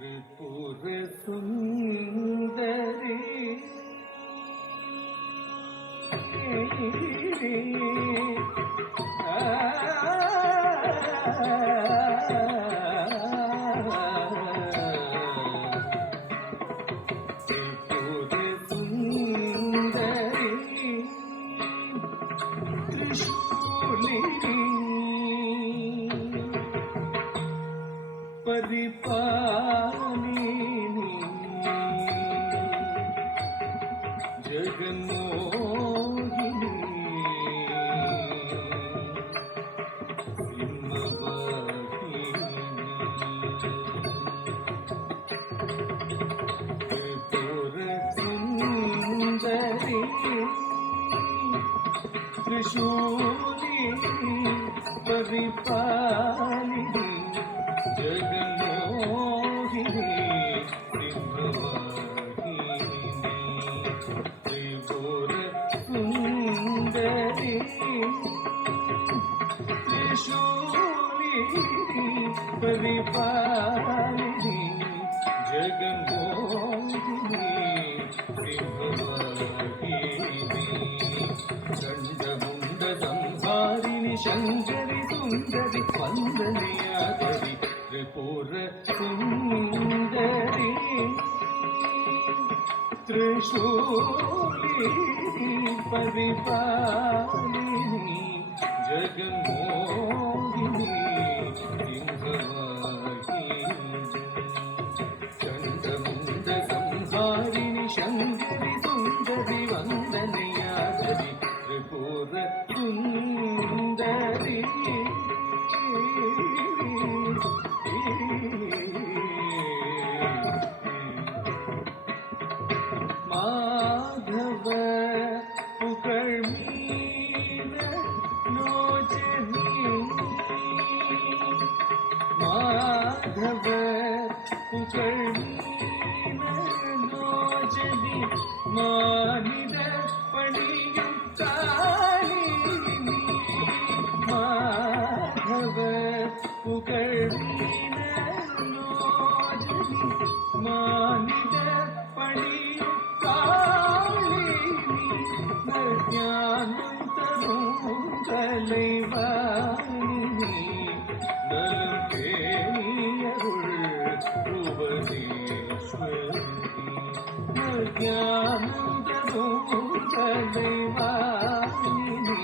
त्रिपुर सुंदरी त्रिपुर सुंदरी त्रिशूलिनी परिपालिनी जगन्मोहिनी सिंहवाहिनी त्रिपुर सुंदरी त्रिशूलिनी परिपालिनी जगन्मोहिनी सिंहवाहिनी त्रिपुर सुंदरी त्रिशूलिनी परिपालिनी जगन्मोहिनी सिंहवाहिनी चंडमुंड संहारिणी शंकरी सुंदरी वंदनीयादरी त्रिपुर सुंदरी त्रिशूलिनी परिपालिनी जगन्मोहिनी सिंहवाहिनी चंडमुंड संहारिणी शंकरी सुंदरी वंदनीयादरी त्रिपुर सुंदरी माधव पुकर्मीन लोचनी माधव पुकर्मीन लोचनी मानिद पणियुं कालिनी माधव पुकर्मीन लोचनी मानिद पणियुं ஞானந்தருங்கலைவாணினி நல்கேணியருள் உபதேஸ்வரி ஞானந்தருங்கலைவாணினி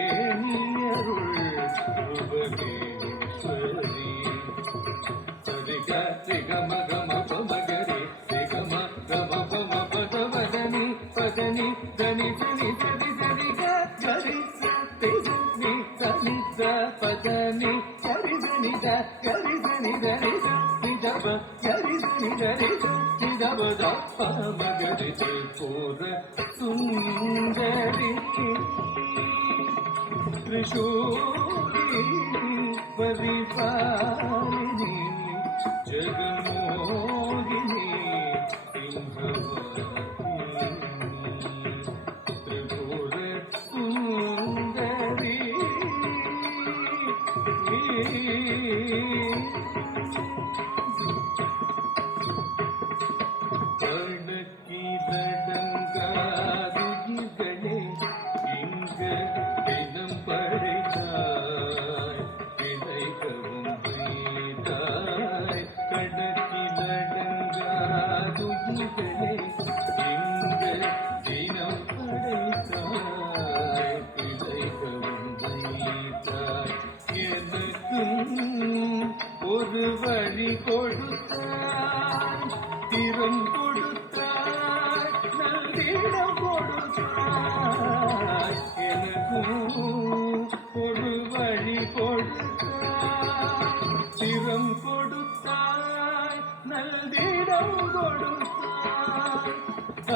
நல்கேணியருள் உபதேஸ்வரி சரிக சிகம கம பமகரி சிகம கம பம பதவதனி பதனி தனி தனி சரி சரி கரி சரி சனி தனி த பதனி சரி சனி த கரி சனி தனி சனி தப கரி சனி தனி சனி தப த பமகரி त्रिपुर सुंदरी त्रिशूलिनी परिपालिनी जगन्मोहिनी सिंहवाहिनी त्रिपुर सुंदरी कड़की लडंगादुगिगळे इंग दिनं पड़ैताय इदैकवं வைத்தாய் कड़की लडंगादुगिगळे इंग दिनं पड़ैताय इदैकवं வைத்தாய் எனக்கும் ஒரு வழி கொடுத்தாய் திறம் கொடுத்தாய் நல்லிடம் கொடுத்தாய் எனக்கும் ஒரு வழி கொடுத்தாய் திறம் கொடுத்தாய் நல்லிடம் கொடுத்தாய்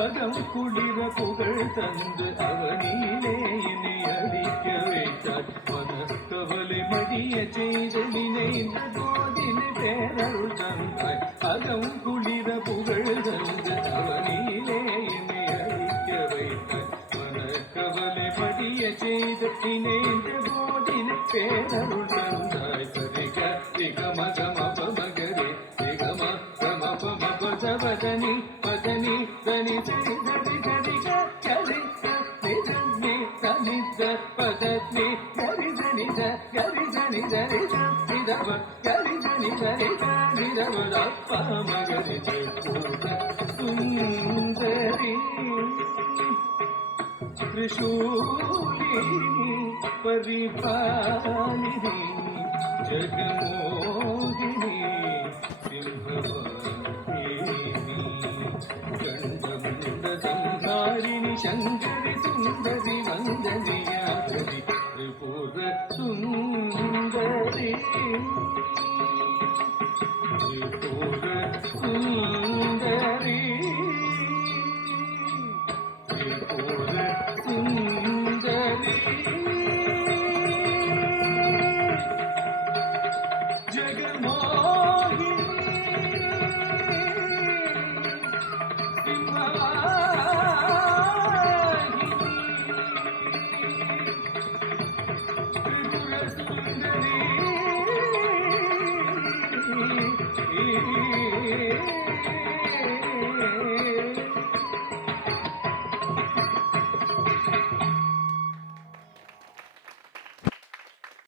அகம் குளிர புகழ் தந்து அவனிலே என்னை அழிக்க வைத்தார் மனக்கவலை மடிய செய்த நினைந்த போதில் பேரருள் தந்தாய் அகம் குளிர புகழ் தந்து அவனிலே என்னை அழிக்க வைத்தார் மனக்கவலை மடிய செய்த நினைந்த போதில் பேரருள் தந்தாய் சரிக திகமகம பமகரே gari zani zari zani dava gari zani zari zani dava dappa magari chepputa sundari त्रिशूलिनी परिपालिनी जगमोहिनी Singhvahini गंडमुंड संहारिणी Shankari सुंदरी वंदनीयाचरी त्रिपुर सुंदरी त्रिपुर सुंदरी त्रिपुर सुंदरी जगमोहिनी सिंहवाहिनी त्रिपुर सुंदरी